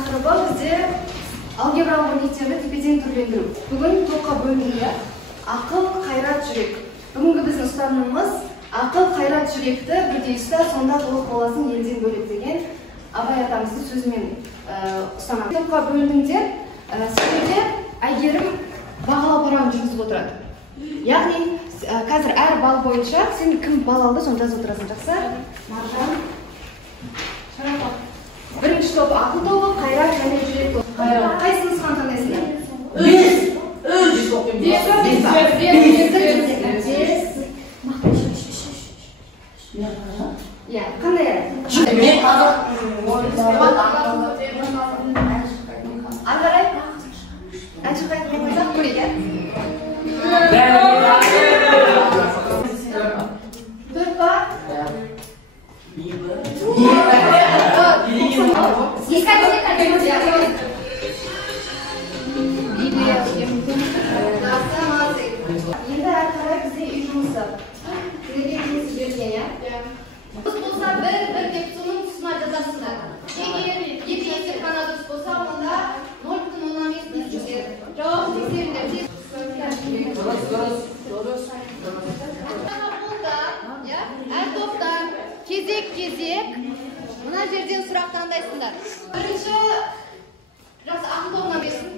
тақырыбы бізде алгебралық өрнектерді тепеден түрлендіру. Бүгін топқа бөлінді. Ақыл, қайрат, жүрек. Бүгінгі біздің ұстанымымыз ақыл, қайрат, жүректі бірдей ұста, сонда толық боласың елден бөлек деген Абай атамыздың сөзімен ұстанамыз. Топқа бөлініңдер, сіздерде Әйгерім бағалау парағын жүргізіп отырады. Яғни, қазір әр балл бойынша сен кім балл алды, соны жазып отырасың. Жақсы? Маржан. Шарапат. Бірінші топ ақыл тобы, қайрат және жүрек тобы. Қайсы нұсқаны таңдайсыңдар? Иә, қандай әрі? Ағарай? Әншіқай қаймызақ көрек, ә? Төрт ба? Енді әр қарай бізде үй жұмысы. Сіздерге кеңесі берген, иә? Дұрыс болса бір деп соның тұсына жазасыңдар. Егер екі есеп қана дұрыс болса, онда 0,15 жүздер. Жауап тексеріңдер. Әр топтан кезек-кезек мына жерден сұрақ таңдайсыңдар. Бірінші жақсы ақыл тобынан берсін.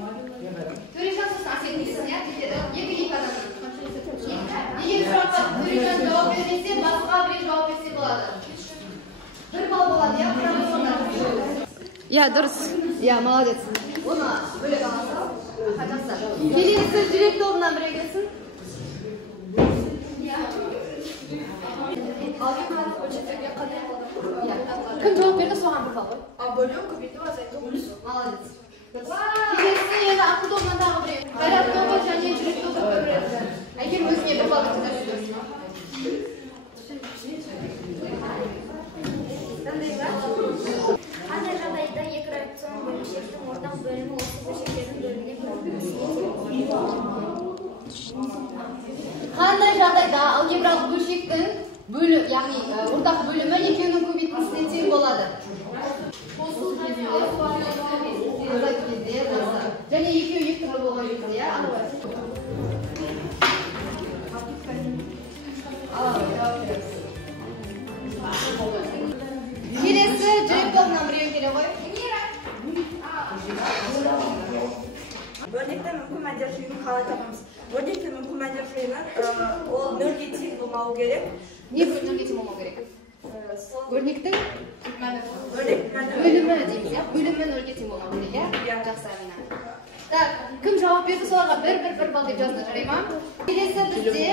Төрежан сосын Асет берсін, иә? Екі адамнан. Егер сұраққа Төрежан жауап бермесе, басқа біреу жауап берсе болады. Бір балл болады, иә? Құрамы сонда. Иә, дұрыс. Иә, молодец. Оны бөлек аласың. Жақсы. Келесі жүрек тобынан біреу келсін. Кім жауап берді, соған бір балл ғой? Бөлу, көбейту, азайту. Молодец. Келесі енді ақыл тобынан тағы біреу. Қайрат тобы және жүрек тобы көреді. Әйгерім өзіне бір балл кетеді. Қандай жағдайда екі радиацион бөлшектің ортақ бөлімі осы бөлшектердің бөліміне көрінеді? Қандай жағдайда алгебралық бөлшектің яғни ортақ бөлімі екеуінің көбейтіндісіне тең болады? Қосу және азайту кезде және екеуі екі түрлі болған кезде, иә? Келесі жүрек тобынан біреу келе ғой. Өрнекті мүмкін мәндер жиынын қалай табамыз? Өрнекті мүмкін мәндер жиынын ол нөлге тең болмауы керек. Не нөлге тең болмауы керек? Өрнектің бөлімі дейміз, иә? Бөлімі нөлге тең болмауы керек, иә? Жақсы, Амина. Так, кім жауап берді, соларға бір балл деп жазыңдар, жарай ма? Келесі бізде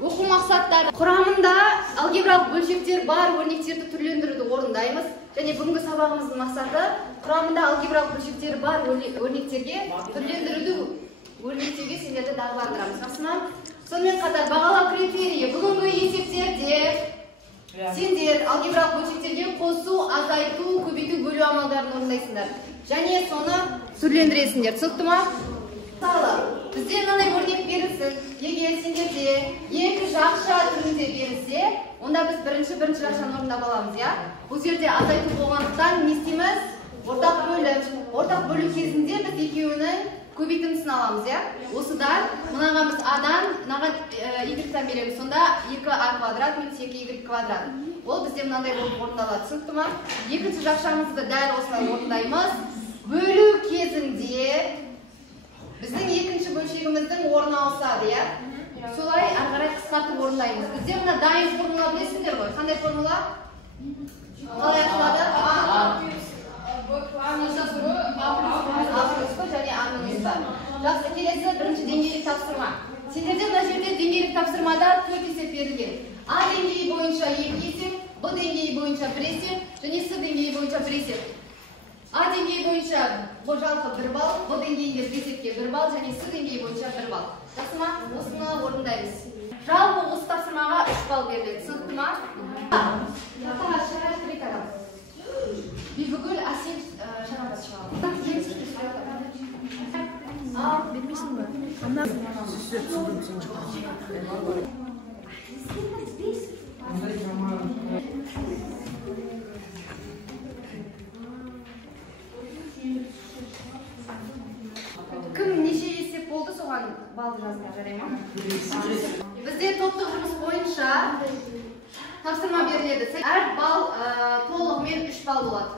оқу мақсаттары. Құрамында алгебралық бөлшектер бар өрнектерді түрлендіруді орындаймыз. Және бүгінгі сабағымыздың мақсаты құрамында алгебралық бөлшектері бар өрнектерге түрлендіруді өрнектерге сендерді дағдыландырамыз. Жақсы ма? Сонымен қатар бағалау критерийі бүгінгі есептерде сендер алгебралық бөлшектерге қосу, азайту, көбейту, бөлу амалдарын орындайсыңдар. Және соны түрлендіресіңдер. Түсінікті ма? Мысалы, бізде мынандай өрнек берілсін. Егер сендерде екі жақша түрінде берілсе, онда біз бірінші жақшаны орындап аламыз, иә? Бұл жерде азайту болғандықтан не істейміз? Ортақ бөлім. Ортақ бөлу кезінде біз екеуінің көбейтіндісін аламыз, иә? Осыдан мынаға біз адан, мынаға y-тан береміз. Сонда 2a квадрат минус 2y квадрат. Ол бізде мынандай болып орындалады. Түсінікті ма? Екінші жақшамызды дәл осылай орындаймыз. Бөлу кезінде біздің екінші бөлшегіміздің орны ауысады, иә? Солай ары қысқартып орындаймыз. Бізде мына дайын формула білесіңдер ғой? Қандай формула? Қалай ашылады? Және А минус Б. Жақсы, келесі бірінші деңгейлік тапсырма. Сендерде мына жерде деңгейлік тапсырмада 4 есеп берілген. А деңгейі бойынша 2 есеп, Б деңгейі бойынша 1 есеп, және С деңгейі бойынша 1 есеп. А деңгейі бойынша жалпы 1 балл, Б деңгейінде 1 есепке 1 балл, және С деңгейі бойынша 1 балл. Жақсы ма? Осыны орындаймыз. Жалпы осы тапсырмаға 3 балл беріледі. Түсінікті ма? Бибігүл, Асет, Шарапат шығады. Bilmişsin mi? ballı жазыңдар, жарай ма? Бізде топтық жұмыс бойынша тапсырма беріледі. Әр балл толығымен 3 балл болады.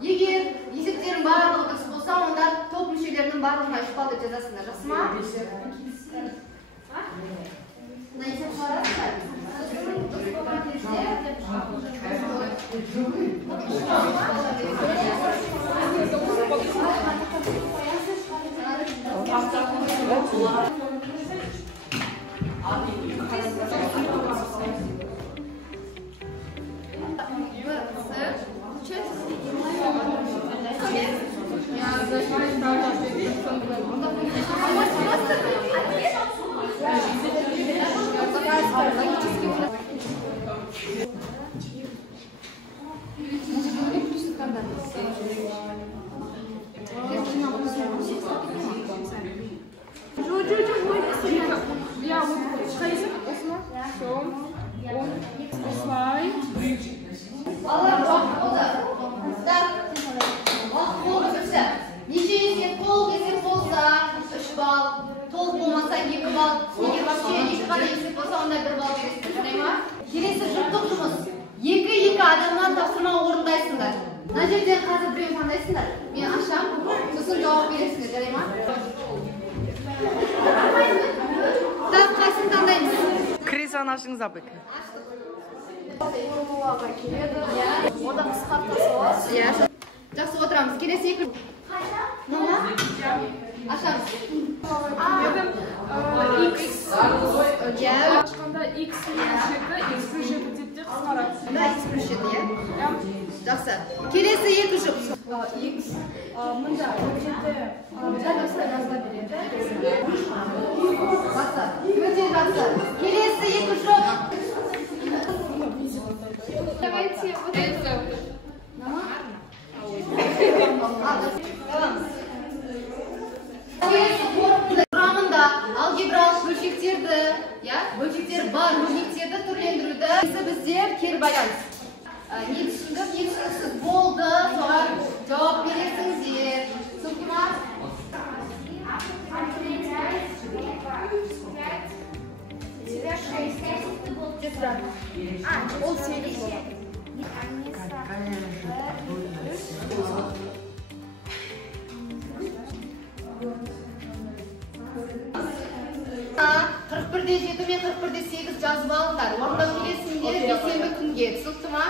Егер есептердің барлығы дұрыс болса, онда топ мүшелерінің барлығына 3 баллды жазасыңдар. Жақсы ма? Мына есеп шығарасыздар. Дұрыс болған кезде келесі жұптық жұмыс. 2-2 адамнан тапсырма орындайсыңдар. Мына жерден қазір біреуін таңдайсыңдар. Мен ашам, сосын жауап бересіңдер, жарай ма? Так, қайсысын таңдаймыз? Кризаны ашыңыз абык. Формулаға келеді. Одан қысқартасы бар. Жақсы отырамыз. Келесі екі. Нама? Ашамыз. Ашқанда x минус 7, x плюс 7 деп те қысқарады. Да, x плюс 7, иә? Жақсы. Келесі екі жұп. X мында өтеді. Жақсы. Өте жақсы. Келесі екі жұп. Давайте вот это. Құрамында алгебралық бөлшектерді, бөлшектер бар бөлшектерді түрлендіруді біздер кері байланыс. Не түсіндік, не түсініксіз болды, соған жауап бересіңіздер. Түсінді ма? Ол 8 болады. Қырық 41-7 мен 41-8 жазып алыңдар. Орындап келесіңдер бейсенбі күнге. Түсінді ма?